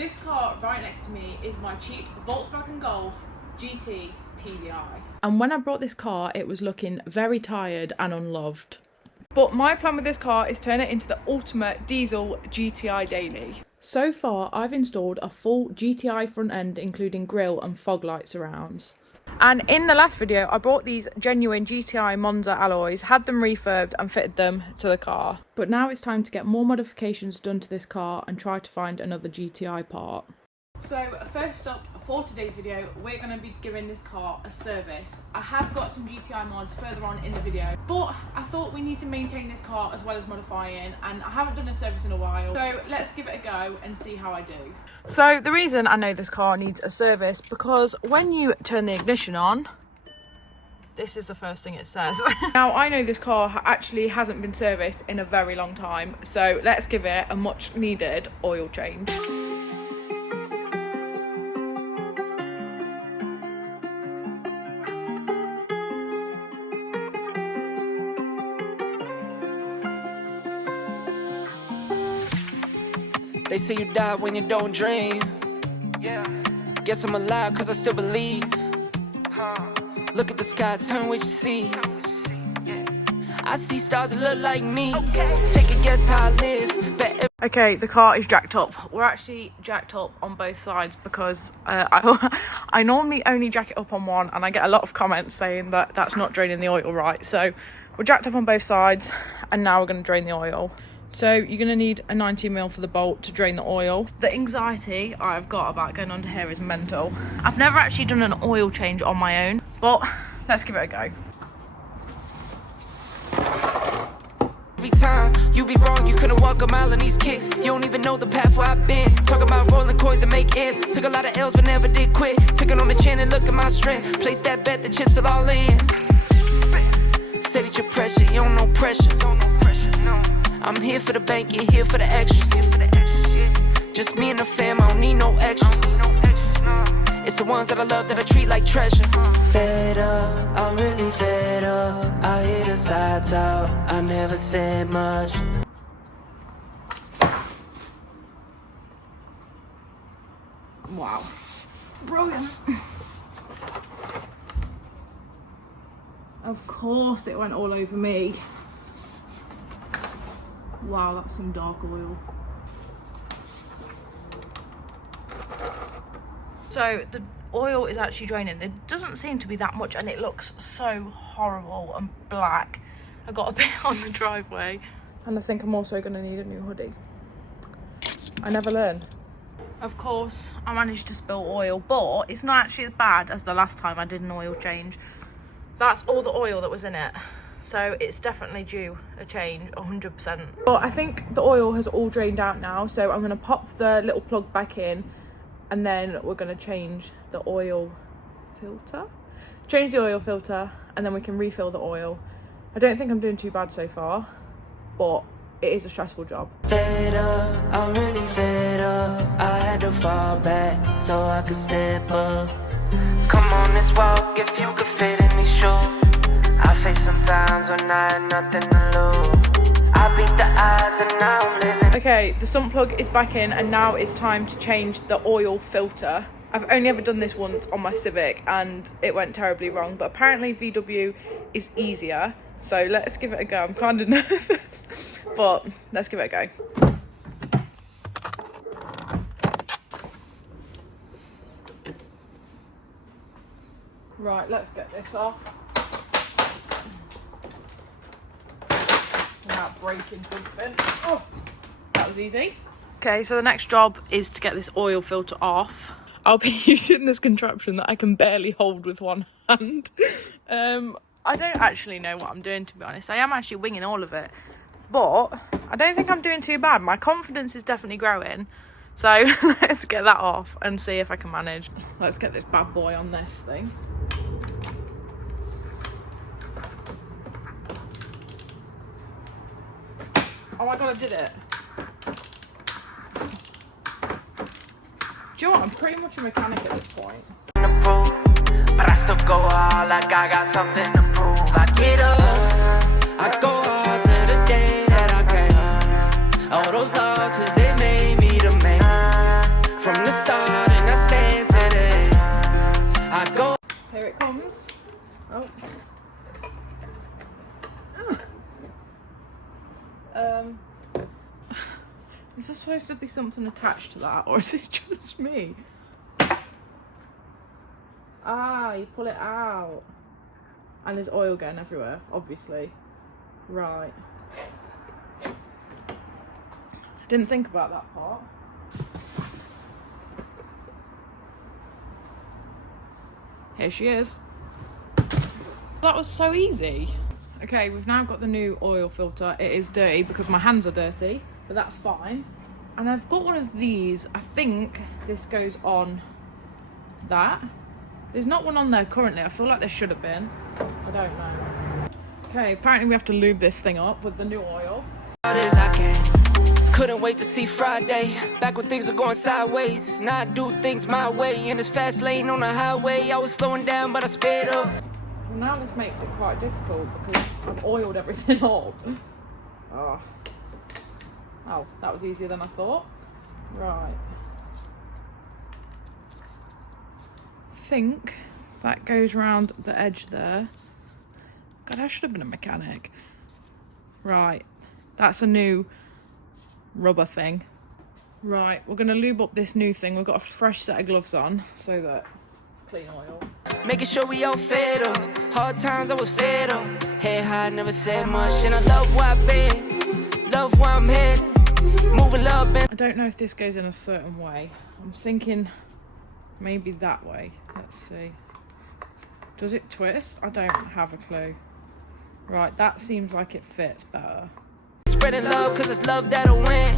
This car right next to me is my cheap Volkswagen Golf GT TDI. And when I brought this car, it was looking very tired and unloved. But my plan with this car is turn it into the ultimate diesel GTI daily. So far, I've installed a full GTI front end, including grille and fog light surrounds. And in the last video, I bought these genuine GTI Monza alloys, had them refurbed and fitted them to the car. But now it's time to get more modifications done to this car and try to find another GTI part. So first up for today's video, we're going to be giving this car a service. I have got some GTI mods further on in the video, but I thought we need to maintain this car as well as modifying, and I haven't done a service in a while, so let's give it a go and see how I do. So the reason I know this car needs a service, because when you turn the ignition on, this is the first thing it says. Now I know this car actually hasn't been serviced in a very long time, so let's give it a much needed oil change. They say you die when you don't dream. Yeah. Guess I'm alive cause I still believe. Look at the sky, turn what you see. I see stars that look like me. Take a guess how I live. Okay, the car is jacked up. We're actually jacked up on both sides because I normally only jack it up on one, and I get a lot of comments saying that that's not draining the oil right. So we're jacked up on both sides, and now we're going to drain the oil. So you're going to need a 90mm for the bolt to drain the oil. The anxiety I've got about going under here is mental. I've never actually done an oil change on my own, but let's give it a go. Every time you be wrong, you couldn't walk a mile on these kicks. You don't even know the path where I've been. Talking about rolling coins and make ends. Took a lot of L's but never did quit. Took it on the chin and look at my strength. Place that bet, the chips are all in. Say that you're pressure, you don't know pressure. I'm here for the bank, you're here for the extras. Just me and the fam, I don't need no extras. It's the ones that I love that I treat like treasure. Fed up, I'm really fed up. I hear the sides out, I never said much. Wow, brilliant. Of course it went all over me. Wow, that's some dark oil. So the oil is actually draining. There doesn't seem to be that much, and it looks so horrible and black. I got a bit on the driveway. And I think I'm also going to need a new hoodie. I never learn. Of course, I managed to spill oil, but it's not actually as bad as the last time I did an oil change. That's all the oil that was in it. So it's definitely due a change, 100%. But I think the oil has all drained out now, so I'm going to pop the little plug back in, and then we're going to change the oil filter. Change the oil filter, and then we can refill the oil. I don't think I'm doing too bad so far, but it is a stressful job. Fed up, I'm really fed up. I had to fall back so I could step up. Come on this walk if you could fit in these shoes. I face some times when I had nothing to lose. I beat the odds and now I'm living. Okay, the sump plug is back in, and now it's time to change the oil filter. I've only ever done this once on my Civic and it went terribly wrong, but apparently VW is easier. So let's give it a go. I'm kind of nervous, but let's give it a go. Right, let's get this off. Without breaking something. Oh, that was easy. Okay, so the next job is to get this oil filter off. I'll be using this contraption that I can barely hold with one hand. I don't actually know what I'm doing, to be honest. I am actually winging all of it, but I don't think I'm doing too bad. My confidence is definitely growing. So let's get that off and see if I can manage. Let's get this bad boy on this thing. Oh my god, I did it. Do you know what? I'm pretty much a mechanic at this point. But I still go hard like I got something to prove. I get up, I go hard to the day that I came. All those losses, they made me the man. From supposed to be something attached to that, or is it just me? Ah, you pull it out. And there's oil getting everywhere, obviously. Right. Didn't think about that part. Here she is. That was so easy. Okay, we've now got the new oil filter. It is dirty because my hands are dirty, but that's fine. And I've got one of these. I think this goes on that. There's not one on there currently. I feel like there should have been. I don't know. Okay, apparently we have to lube this thing up with the new oil. Couldn't wait to see Friday. Back when things were going sideways. Now I do things my way. In this fast lane on the highway, I was slowing down, but I sped up. Well, now this makes it quite difficult because I've oiled everything up. Oh, that was easier than I thought. Right. I think that goes round the edge there. God, I should have been a mechanic. Right, that's a new rubber thing. Right, we're gonna lube up this new thing. We've got a fresh set of gloves on so that it's clean oil. Making sure we all fed up. Hard times I was fed up. Head high, never said much. And I love where I've been. Love where I'm headed. Moving up and I don't know if this goes in a certain way. I'm thinking maybe that way. Let's see. Does it twist? I don't have a clue. Right, that seems like it fits better. spreading love, cause it's love that'll win.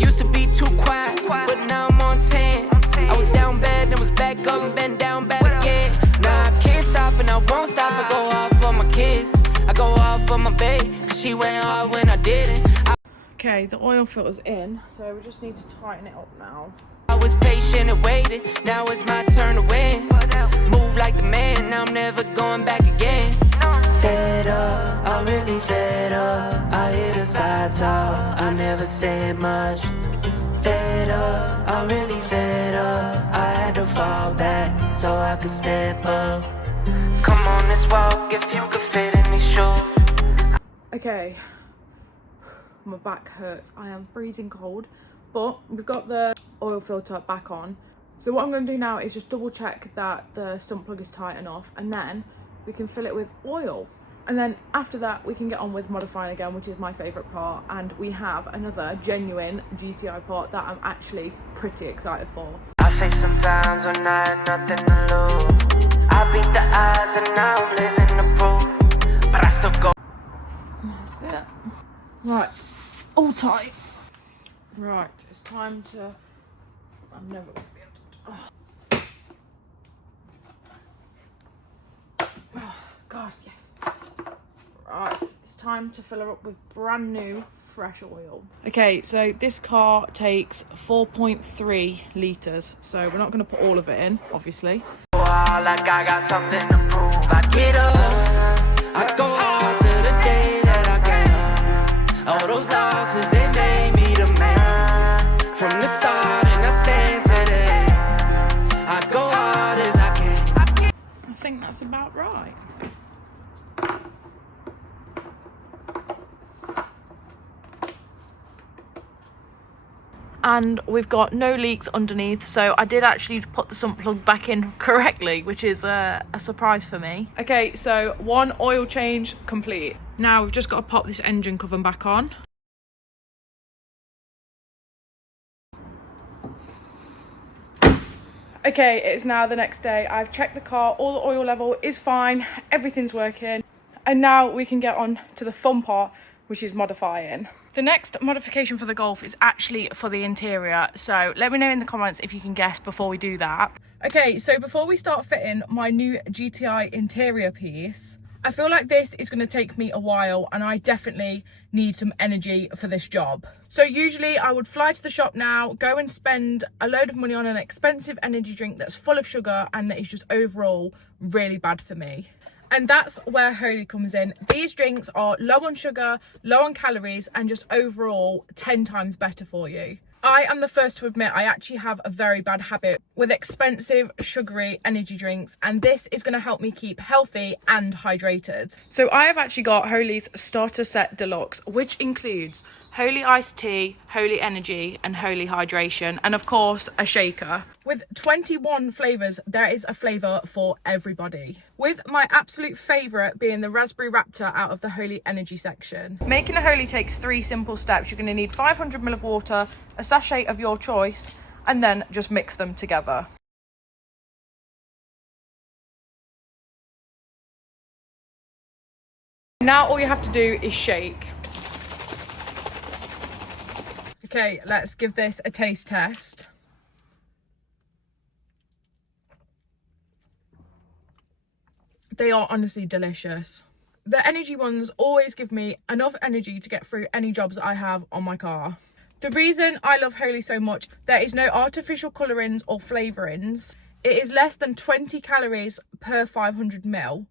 Used to be too quiet, but now I'm on 10. I was down bad, then was back up and been down bad again. Nah, I can't stop and I won't stop. I go hard for my kids. I go hard for my babe, cause she went hard when I didn't. Okay, the oil filter's in, so we just need to tighten it up now. I was patient and waited, now it's my turn to win. Move like the man, now I'm never going back again. Fed up, I'm really fed up. I hear the side talk, I never said much. Fed up, I'm really fed up. I had to fall back so I could step up. Come on, let's walk if you could fit in these shoes. Okay, my back hurts. I am freezing cold, but we've got the oil filter back on. So what I'm going to do now is just double check that the sump plug is tight enough, and then we can fill it with oil. And then after that we can get on with modifying again, which is my favourite part, and we have another genuine GTI part that I'm actually pretty excited for. I face some times when I had nothing to lose. I beat the odds and now I'm living the proof, but I still go. That's it. Right, all tight. Right, it's time to... I'm never going to be able to... Oh, God, yes. Right, it's time to fill her up with brand new fresh oil. Okay, so this car takes 4.3 litres, so we're not going to put all of it in, obviously. Like I got something to prove. I get up, I go hard to the day that I get up. All those losses, they made me the man. From the start and I stand today. I go hard as I can. I think that's about right. And we've got no leaks underneath, so I did actually put the sump plug back in correctly, which is a surprise for me. Okay, so one oil change complete. Now we've just got to pop this engine cover back on. Okay, it's now the next day. I've checked the car, all the oil level is fine, everything's working. And now we can get on to the fun part, which is modifying. The next modification for the Golf is actually for the interior, so let me know in the comments if you can guess before we do that. Okay, so before we start fitting my new GTI interior piece, I feel like this is going to take me a while and I definitely need some energy for this job. So usually I would fly to the shop now, go and spend a load of money on an expensive energy drink that's full of sugar and that is just overall really bad for me. And that's where Holy comes in. These drinks are low on sugar, low on calories, and just overall 10 times better for you. I am the first to admit I actually have a very bad habit with expensive sugary energy drinks, and this is going to help me keep healthy and hydrated. So I have actually got Holy's Starter Set Deluxe, which includes Holy iced tea, Holy energy, and Holy hydration, and of course a shaker. With 21 flavours, there is a flavour for everybody. With my absolute favourite being the Raspberry Raptor out of the Holy Energy section. Making a Holy takes 3 simple steps. You're going to need 500ml of water, a sachet of your choice, and then just mix them together. Now all you have to do is shake. Okay, let's give this a taste test. They are honestly delicious. The energy ones always give me enough energy to get through any jobs that I have on my car. The reason I love Holy so much, there is no artificial colourings or flavourings. It is less than 20 calories per 500ml.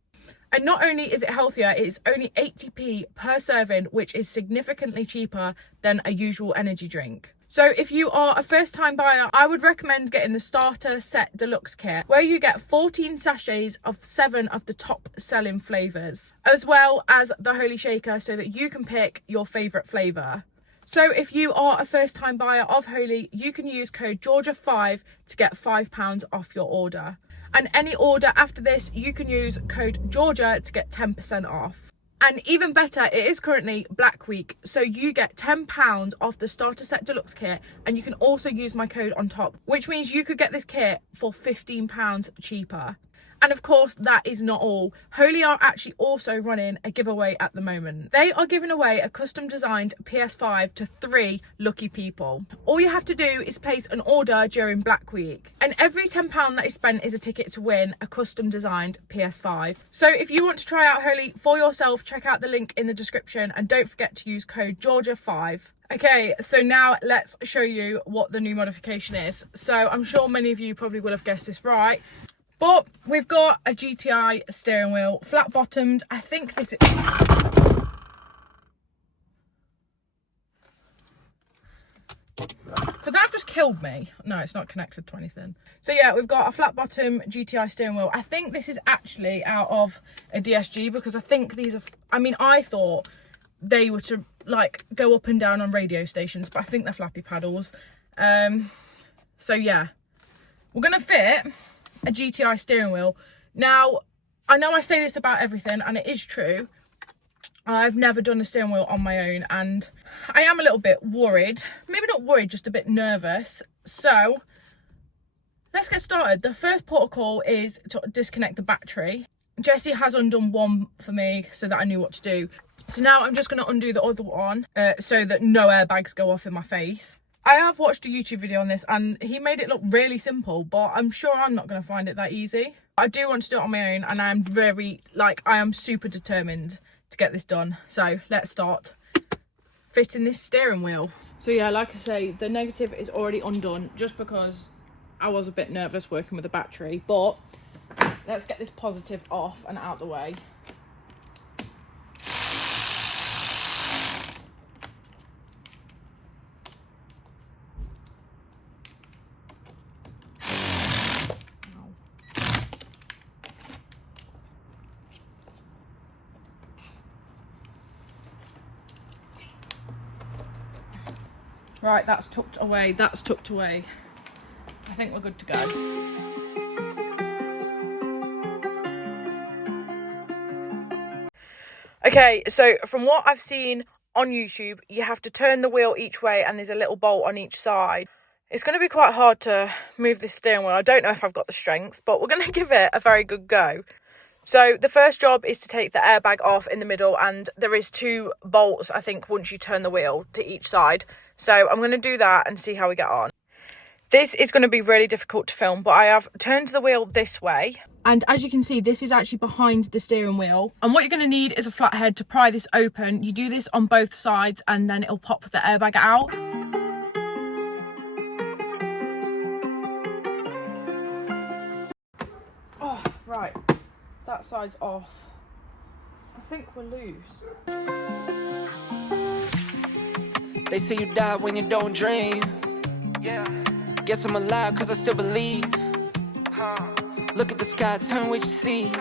And not only is it healthier, it's only 80p per serving, which is significantly cheaper than a usual energy drink. So if you are a first time buyer, I would recommend getting the starter set deluxe kit, where you get 14 sachets of 7 of the top selling flavours, as well as the Holy Shaker so that you can pick your favourite flavour. So if you are a first time buyer of Holy, you can use code Georgia5 to get £5 off your order. And any order after this, you can use code Georgia to get 10% off. And even better, it is currently Black Week, so you get £10 off the starter set deluxe kit, and you can also use my code on top, which means you could get this kit for £15 cheaper. And of course, that is not all. Holy are actually also running a giveaway at the moment. They are giving away a custom designed PS5 to 3 lucky people. All you have to do is place an order during Black Week. And every £10 that is spent is a ticket to win a custom designed PS5. So if you want to try out Holy for yourself, check out the link in the description, and don't forget to use code Georgia5. Okay, so now let's show you what the new modification is. So I'm sure many of you probably will have guessed this right. But we've got a GTI steering wheel, flat bottomed. I think this is... Could that have just killed me? No, it's not connected to anything. So yeah, we've got a flat bottom GTI steering wheel. I think this is actually out of a DSG, because I think these are... I mean, I thought they were to like go up and down on radio stations, but I think they're flappy paddles. So yeah, we're going to fit a GTI steering wheel. Now, I know I say this about everything, and it is true. I've never done a steering wheel on my own, and I am a little bit worried. Maybe not worried, just a bit nervous. So let's get started. The first protocol is to disconnect the battery. Jessie has undone one for me so that I knew what to do. So now I'm just going to undo the other one so that no airbags go off in my face. I have watched a YouTube video on this, and he made it look really simple, but I'm sure I'm not going to find it that easy. I do want to do it on my own, and I am super determined to get this done. So let's start fitting this steering wheel. So yeah, like I say, the negative is already undone, just because I was a bit nervous working with the battery. But let's get this positive off and out the way. Right, that's tucked away, that's tucked away. I think we're good to go. Okay, so from what I've seen on YouTube, you have to turn the wheel each way, and there's a little bolt on each side. It's going to be quite hard to move this steering wheel. I don't know if I've got the strength, but we're going to give it a very good go. So the first job is to take the airbag off in the middle, and there is 2 bolts, I think, once you turn the wheel to each side. So I'm going to do that and see how we get on. This is going to be really difficult to film, but I have turned the wheel this way. And as you can see, this is actually behind the steering wheel. And what you're going to need is a flathead to pry this open. You do this on both sides, and then it'll pop the airbag out. Oh, right. That side's off. I think we're loose. They say you die when you don't dream. Yeah. Guess I'm alive cause I still believe. Look at the sky, turn what you see.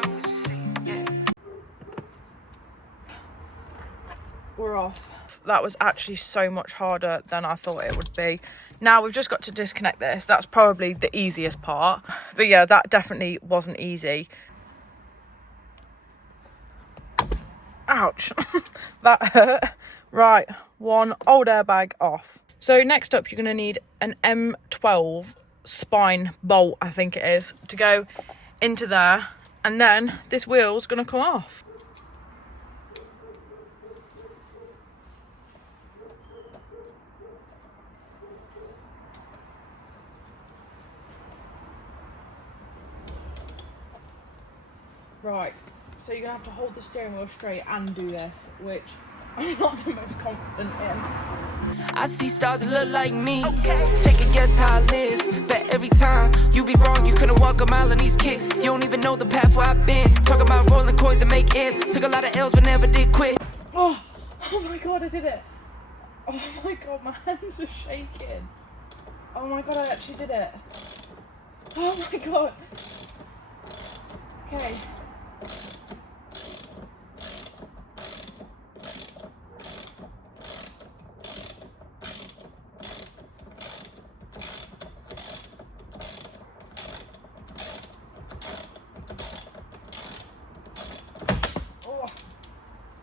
We're off. off. That was actually so much harder than I thought it would be. Now we've just got to disconnect this. That's probably the easiest part. But yeah, that definitely wasn't easy. Ouch. That hurt. Right, one old airbag off. So next up, you're going to need an M12 spine bolt, I think it is, to go into there. And then this wheel's going to come off. Right, so you're going to have to hold the steering wheel straight and do this, which I'm not the most confident in. I see stars that look like me. Take a guess how I live. Bet every time you be wrong, you couldn't walk a mile on these kicks. You don't even know the path where I've been. Talk about rolling coins and make ends. Took a lot of L's but never did quit. Oh my god, I did it. Oh my god, my hands are shaking. Oh my god, I actually did it. Oh my god. Okay.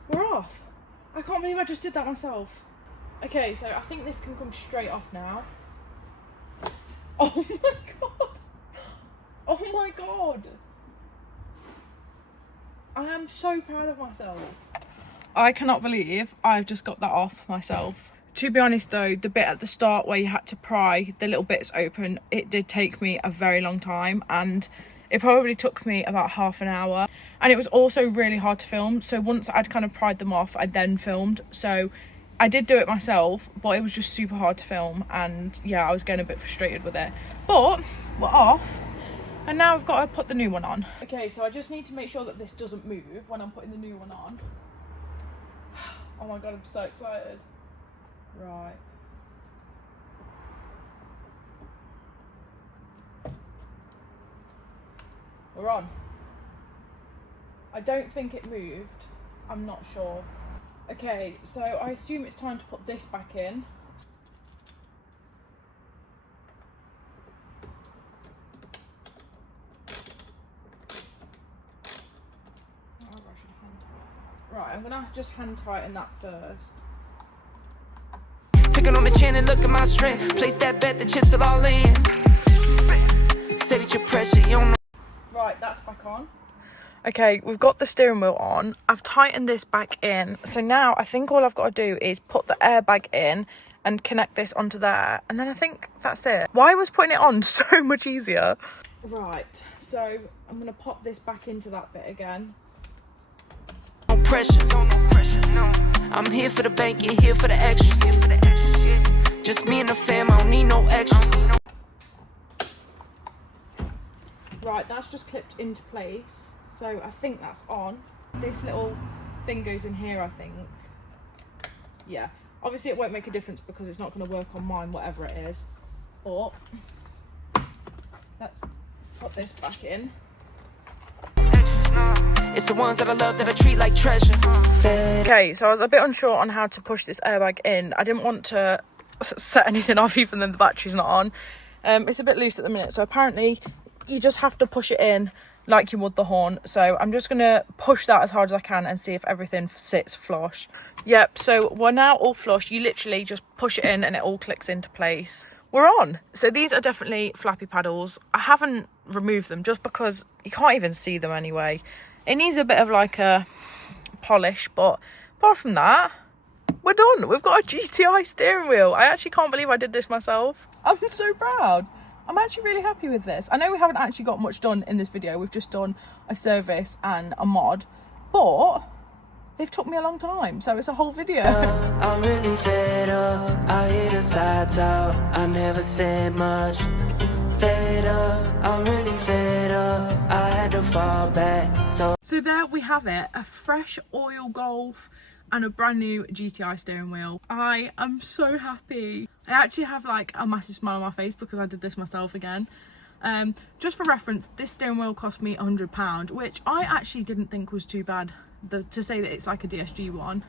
We're off. I can't believe I just did that myself. Okay, so I think this can come straight off now. Oh my god. Oh my god. I am so proud of myself. I cannot believe I've just got that off myself. To be honest though, the bit at the start where you had to pry the little bits open, it did take me a very long time, and it probably took me about half an hour. And it was also really hard to film. So once I'd kind of pried them off, I then filmed. So I did do it myself, but it was just super hard to film. And yeah, I was getting a bit frustrated with it. But we're off. And now I've got to put the new one on. Okay, so I just need to make sure that this doesn't move when I'm putting the new one on. Oh my god, I'm so excited. Right. We're on. I don't think it moved. I'm not sure. Okay, so I assume it's time to put this back in. Right, I'm gonna just hand tighten that first. Took it on the chin and look at my strength. Place that bet, the chips are all in. Say that your pressure, you don't know. Right, that's back on. Okay, we've got the steering wheel on. I've tightened this back in. So now I think all I've got to do is put the airbag in and connect this onto there. And then I think that's it. Why was putting it on so much easier? Right, so I'm going to pop this back into that bit again. No pressure, no. I'm here for the bank, you're here for the extras. Just me and the fam, I don't need no extras. Right, that's just clipped into place. So I think that's on. This little thing goes in here, I think. Yeah. Obviously it won't make a difference because it's not going to work on mine, whatever it is. But let's put this back in. It's the ones that I love that I treat like treasure. Okay, so I was a bit unsure on how to push this airbag in. I didn't want to set anything off even though the battery's not on. It's a bit loose at the minute, so apparently you just have to push it in like you would the horn. So I'm just gonna push that as hard as I can and see if everything sits flush. Yep, so we're now all flush. You literally just push it in and it all clicks into place. We're on. So these are definitely flappy paddles. I haven't removed them just because you can't even see them anyway. It needs a bit of like a polish, but apart from that, we're done. We've got a GTI steering wheel. I actually can't believe I did this myself. I'm so proud. I'm actually really happy with this. I know we haven't actually got much done in this video. We've just done a service and a mod, but they've took me a long time, so it's a whole video. I'm really fed up. I hear the sides out. I never said much. Fed up. I'm really fed up. I had to fall back. So there we have it. A fresh oil Golf and a brand new GTI steering wheel. I am so happy. I actually have like a massive smile on my face because I did this myself again. Just for reference, this steering wheel cost me £100, which I actually didn't think was too bad. To say that it's like a DSG one.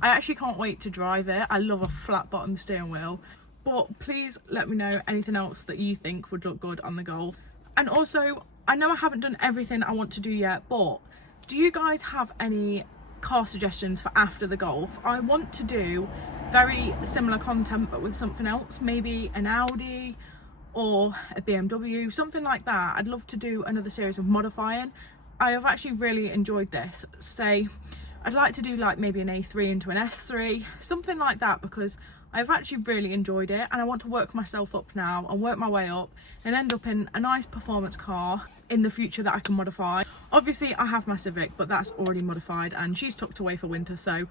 I actually can't wait to drive it. I love a flat bottom steering wheel. But please let me know anything else that you think would look good on the Golf. And also, I know I haven't done everything I want to do yet, but do you guys have any car suggestions for after the Golf? I want to do very similar content but with something else, maybe an Audi or a BMW, something like that. I'd love to do another series of modifying. I have actually really enjoyed this. Say, I'd like to do like maybe an A3 into an S3, something like that, because I've actually really enjoyed it and I want to work myself up now and work my way up and end up in a nice performance car in the future that I can modify. Obviously I have my Civic, but that's already modified and she's tucked away for winter, so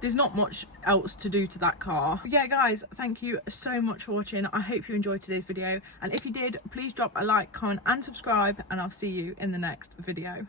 there's not much else to do to that car. But yeah guys, thank you so much for watching. I hope you enjoyed today's video, and if you did, please drop a like, comment and subscribe, and I'll see you in the next video.